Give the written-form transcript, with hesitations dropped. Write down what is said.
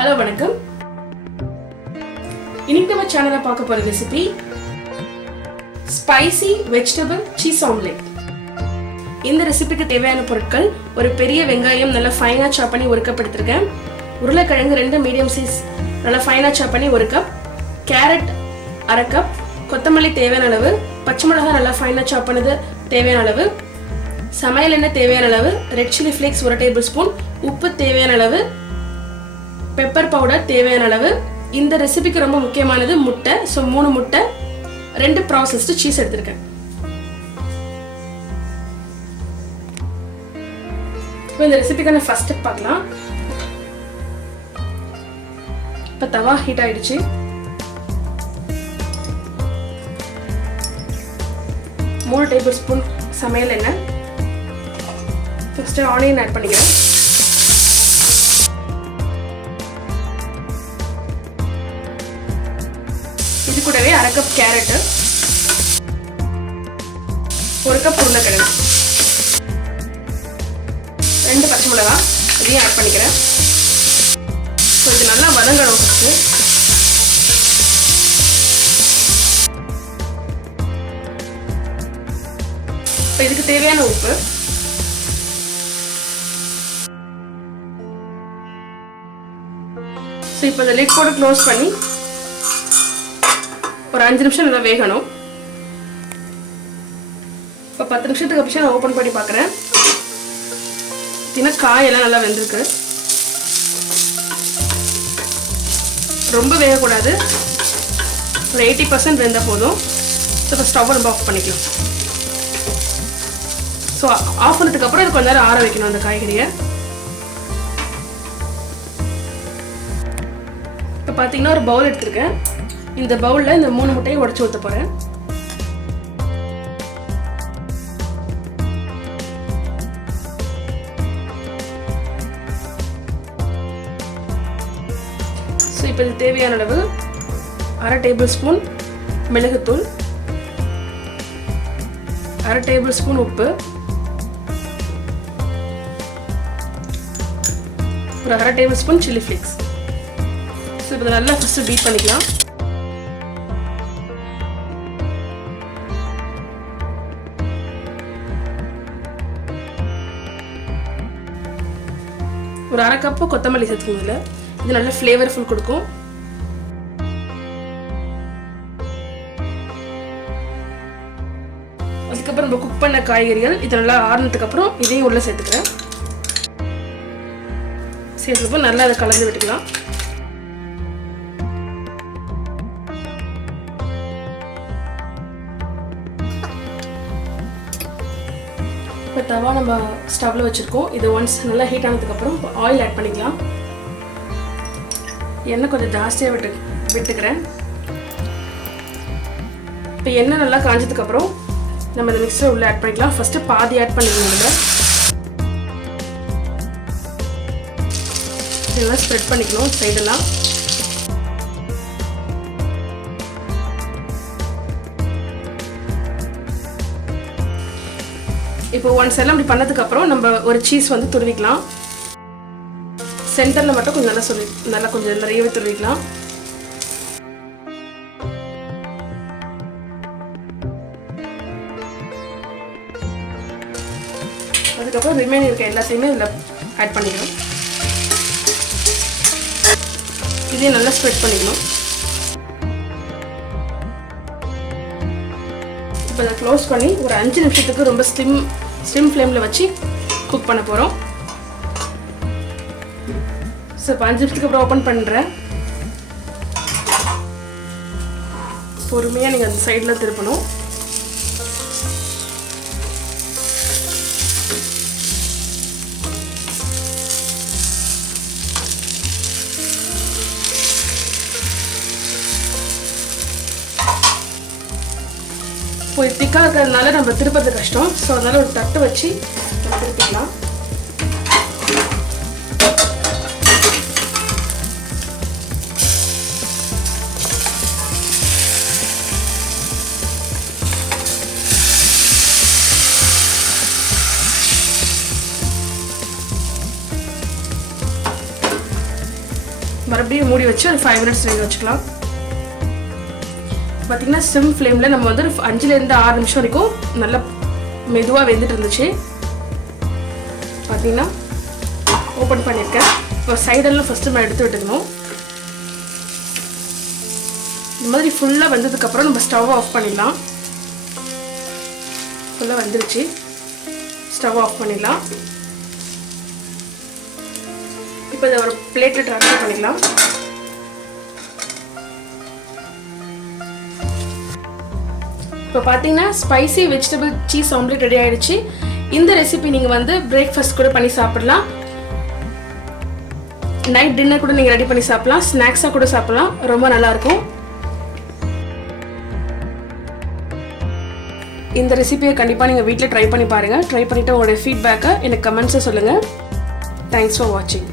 Hello வணக்கம். இன்னைக்கு நம்ம சேனல்ல பார்க்க போற recipe spicy vegetable cheese omelette. இந்த ரெசிபிக்கு தேவையான பொருட்கள்: ஒரு பெரிய வெங்காயம் நல்லா ஃபைனா சாப் பண்ணி ஒரு கப் எடுத்துருக்கேன், உருளைக்கிழங்கு 2 மீடியம் சைஸ் நல்லா ஃபைனா சாப் பண்ணி 1 கப், கேரட் அரை கப், கொத்தமல்லி தேவையான அளவு, பச்சை மிளகாய் நல்லா ஃபைனா சாப் பண்ணது தேவையான அளவு, சமையல் எண்ணெய் தேவையான அளவு, red chilli flakes 1 table spoon, உப்பு தேவையான அளவு, பெப்பர் பவுடர் தேவையான அளவு. இந்த ரெசிபிக்கு ரொம்ப முக்கியமானது முட்டை. ஸோ 3 முட்டை, 2 ப்ராசஸ்டு சீஸ் எடுத்திருக்கேன். இப்போ இந்த ரெசிபிக்கான ஃபர்ஸ்ட் ஸ்டெப் பார்க்கலாம். இப்போ தவா ஹீட் ஆயிடுச்சு. மூணு டேபிள் ஸ்பூன் சமையல் எண்ணெய். ஃபர்ஸ்ட் ஆனியன் ஆட் பண்ணிக்கிறேன். இது கூடவே அரை கப் கேரட், 1 கப் உருளைக்கிழங்கு, 2 பச்சை மிளகாய் இதையும் ஆட் பண்ணிக்கிறேன். ஸோ இது நல்லா வதங்கணும் ஃபஸ்ட்டு. இப்போ இதுக்கு தேவையான உப்பு, ஸோ இப்போ இந்த லிட் போட்டு க்ளோஸ் பண்ணி ஒரு 5 நிமிஷம் நல்லா வேகணும். இப்போ 10 நிமிஷத்துக்கு அப்புறம் நான் ஓப்பன் பண்ணி பார்க்குறேன். பார்த்தீங்கன்னா காயெல்லாம் நல்லா வெந்திருக்கு. ரொம்ப வேகக்கூடாது, ஒரு 80% வெந்தால் போதும். ஸோ இப்போ ஸ்டவ் நம்ம ஆஃப் பண்ணிக்கலாம். ஸோ ஆஃப் பண்ணதுக்கப்புறம் இது கொஞ்ச நேரம் ஆற வைக்கணும் அந்த காய்கறியை. இப்போ பார்த்தீங்கன்னா ஒரு பவுல் எடுத்திருக்கேன். இந்த பவுலில் இந்த 3 முட்டையை உடச்சி ஊற்ற போகிறேன். ஸோ இப்போ இது தேவையான அளவு அரை டேபிள் ஸ்பூன் மிளகுத்தூள், அரை டேபிள் ஸ்பூன் உப்பு, ஒரு அரை table spoon chilli flakes. So இப்போ நல்லா ஃபஸ்ட்டு பீட் பண்ணிக்கலாம். ஒரு அரை கப்பு கொத்தமல்லி சேர்த்துக்கோங்க. இது நல்ல ஃப்ளேவர்ஃபுல் கொடுக்கும். அதுக்கப்புறம் நம்ம குக் பண்ண காய்கறிகள் இது நல்லா ஆறுனதுக்கப்புறம் இதையும் உள்ள சேர்த்துக்கிறேன். சேர்த்துக்கப்போ நல்லா அதை கலந்து விட்டுக்கலாம். இப்போ தவா நம்ம ஸ்டவ்வில் வச்சுருக்கோம். இது ஒன்ஸ் நல்லா ஹீட் ஆனதுக்கப்புறம் இப்போ ஆயில் ஆட் பண்ணிக்கலாம். எண்ணெய் கொஞ்சம் ஜாஸ்தியாக விட்டுக்கிறேன். இப்போ எண்ணெய் நல்லா காஞ்சதுக்கப்புறம் நம்ம இந்த மிக்சரை உள்ளே ஆட் பண்ணிக்கலாம். ஃபஸ்ட்டு பாதி ஆட் பண்ணிக்கணும். இதெல்லாம் ஸ்ப்ரெட் பண்ணிக்கணும் சைடெல்லாம். இப்போ ஒன்ஸ் எல்லாம் இப்படி பண்ணதுக்கப்புறம் நம்ம ஒரு சீஸ் வந்து துருவிக்கலாம். சென்டரில் மட்டும் கொஞ்சம் நல்லா கொஞ்சம் நிறையவே துருவிக்கலாம். அதுக்கப்புறம் ரிமைனிங் இருக்க எல்லாத்தையுமே இதில் ஆட் பண்ணிக்கணும். இதையும் நல்லா ஸ்ப்ரெட் பண்ணிக்கணும். இப்போ அதை க்ளோஸ் பண்ணி ஒரு 5 நிமிஷத்துக்கு ரொம்ப ஸ்லிம் ஃப்ளேமில் வச்சு குக் பண்ண போகிறோம். ஸோ இப்போ 5 நிமிஷத்துக்கு அப்புறம் ஓப்பன் பண்ணுறேன். பொறுமையாக நீங்கள் அந்த சைடில் திருப்பணும். இப்போ திக்காக இருக்கிறதுனால நம்ம திருப்பது கஷ்டம். ஸோ அதனால் ஒரு தட்டு வச்சு நம்ம திருப்பிக்கலாம். மறுபடியும் மூடி வச்சு ஒரு 5 மினிட்ஸ் வேக வச்சுக்கலாம். பார்த்தீங்கன்னா சிம் ஃப்ளேமில் நம்ம வந்து 5லேருந்து 6 நிமிஷம் வரைக்கும் நல்லா மெதுவாக வெந்துட்டு இருந்துச்சு. பார்த்தீங்கன்னா ஓப்பன் பண்ணியிருக்கேன். இப்போ சைடெல்லாம் ஃபஸ்ட்டு நம்ம எடுத்து விட்டுக்கணும். இந்த மாதிரி ஃபுல்லாக வந்ததுக்கப்புறம் நம்ம ஸ்டவ் ஆஃப் பண்ணிடலாம். ஃபுல்லாக வந்துருச்சு. ஸ்டவ் ஆஃப் பண்ணிடலாம். இப்போ இதை ஒரு பிளேட்டில் ட்ரான்ஸ்ஃபர் பண்ணிக்கலாம். இப்போ பார்த்தீங்கன்னா spicy vegetable cheese omelette ready ஆகிடுச்சு. இந்த ரெசிபி நீங்கள் வந்து பிரேக்ஃபாஸ்ட் கூட பண்ணி சாப்பிடலாம், நைட் டின்னர் கூட நீங்கள் ரெடி பண்ணி சாப்பிடலாம், ஸ்நாக்ஸாக கூட சாப்பிடலாம். ரொம்ப நல்லாயிருக்கும். இந்த ரெசிபியை கண்டிப்பாக நீங்கள் வீட்டில் ட்ரை பண்ணி பாருங்கள். ட்ரை பண்ணிவிட்டு உங்களுடைய ஃபீட்பேக்கை எனக்கு கமெண்ட்ஸை சொல்லுங்கள். தேங்க்ஸ் ஃபார் வாட்சிங்.